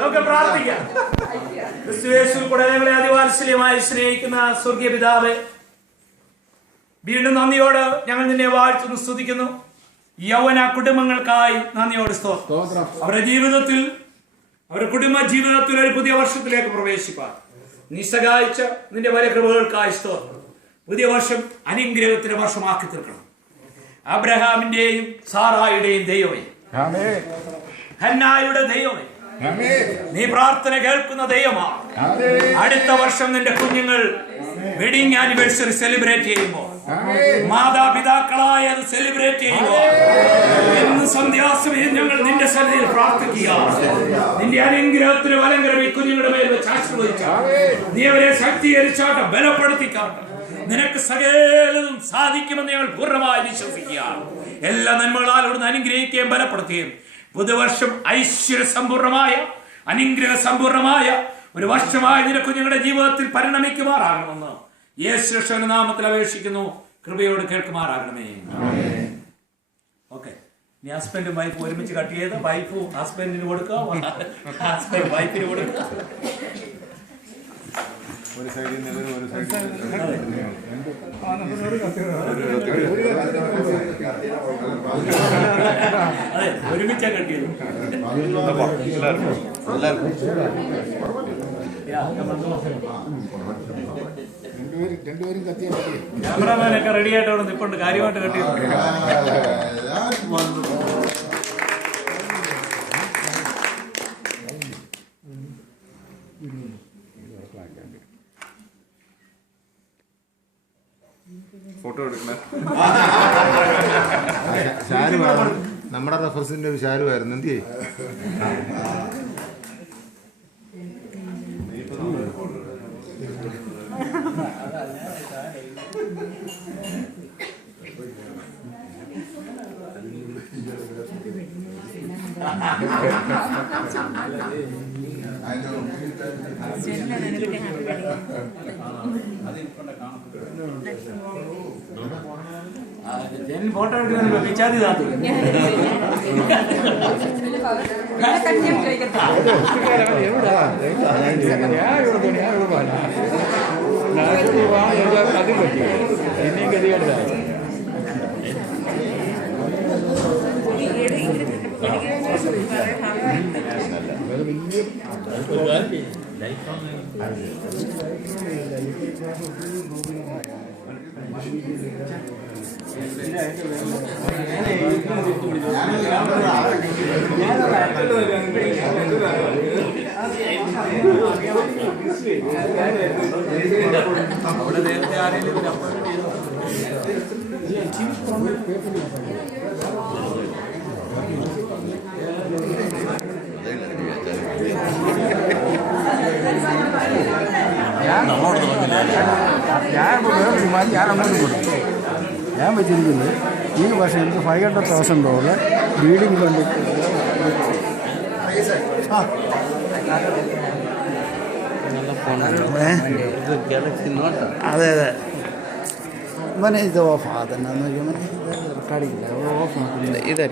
നമുക്ക് പ്രാർത്ഥിക്കാം. ക്രിസ്തുയേശുവിൽ കൂടെ ഞങ്ങളെ അതിവാത്സല്യമായി സ്നേഹിക്കുന്ന സ്വർഗീയ പിതാവേ, വീണ്ടും നന്ദിയോട് ഞങ്ങൾ നിന്നെ വാഴ്ത്തുന്നു, സ്തുതിക്കുന്നു. യൗവന കുടുംബങ്ങൾക്കായി നന്ദിയോട് സ്തോത്രം. അവരുടെ ജീവിതത്തിൽ, അവരുടെ കുടുംബ ജീവിതത്തിൽ ഒരു പുതിയ വർഷത്തിലേക്ക് പ്രവേശിപ്പാൻ നീ സഹായിച്ച നിന്റെ വലിയ കൃപകൾക്കായി സ്തോത്രം. പുതിയ വർഷം അനുഗ്രഹത്തിന്റെ വർഷമാക്കി തീർക്കണം. അബ്രഹാമിന്റെയും സാറായുടെയും ദൈവമേ, ഹന്നായുടെ ദൈവമേ, നീ പ്രാർത്ഥന കേൾക്കുന്ന ദൈവമാണ്. അടുത്ത വർഷം നിന്റെ കുഞ്ഞുങ്ങൾ വെഡിങ് ആനിവേഴ്സറി സെലിബ്രേറ്റ് ചെയ്യുമ്പോൾ, മാതാപിതാക്കളായ അത് സെലിബ്രേറ്റ് ചെയ്യുമ്പോൾ, ഇന്ന് സന്ധ്യാസമയം ഞങ്ങൾ നിന്റെ സന്നിധിയിൽ പ്രാർത്ഥിക്കുക. നിന്റെ അനുഗ്രഹത്തിന് വലങ്കരം ഈ കുഞ്ഞുങ്ങളുടെ മേൽ വെച്ച് ആശീർവദിച്ച നീ അവരെ ശക്തീകരിച്ചാട്ടെ, ബലപ്പെടുത്തിക്കാട്ടെ. നിനക്ക് സകലതും സാധിക്കുമെന്ന് ഞങ്ങൾ പൂർണ്ണമായി വിശ്വസിക്കുകയാണ്. എല്ലാ നന്മകളാൽ അവിടുന്ന് അനുഗ്രഹിക്കുകയും ബലപ്പെടുത്തുകയും പുതുവർഷം ഐശ്വര്യ സമ്പൂർണമായ, അനുഗ്രഹ സമ്പൂർണമായ ഒരു വർഷമായി നിന്റെ കുഞ്ഞുങ്ങളുടെ ജീവിതത്തിൽ പരിണമിക്കുമാറാകണമെന്ന് യേശുവിന്റെ നാമത്തിൽ അപേക്ഷിക്കുന്നു. കൃപയോട് കേൾക്കുമാറാകണമേ. ഓക്കെ, ഇനി ഹസ്ബൻഡും വൈഫും ഒരുമിച്ച് കട്ട് ചെയ്ത് വൈഫും ഹസ്ബൻഡിന് കൊടുക്കാം, ഹസ്ബൻഡ് വൈഫിന് കൊടുക്കാം. ഒരു സൈഡിൽ നിന്ന് ഒരു സൈഡിൽ അതെ, ഒരുമിച്ചാ കട്ടിയത്. ക്യാമറമാനൊക്കെ റെഡി ആയിട്ട് അവിടെ നിൽപ്പുണ്ട്, കാര്യമായിട്ട് കട്ടിയത്. ഫോട്ടോ എടുക്കണേ. നമ്മുടെ റെഫറൻസിന്റെ ഒരു ഷാരുവായിരുന്നു. എന്ത് ചെയ്യും? ഫോട്ടോ എടുക്കുന്ന വിചാരി താത്തു അവിടെ നേരത്തെ ആരെങ്കിലും ഒരു അപ്പോയിൻമെന്റ് ഞാൻ വെച്ചിരിക്കുന്നത് ഈ വർഷം എനിക്ക് $500,000 റീഡിങ് ഫണ്ട്. അതെ അതെ, മനെ ഇത് ഓഫ് ആകുന്ന റെക്കോർഡിങ്ങില്ല, ഓഫ് ആക്കുന്നില്ല. ഇതായിരിക്കും.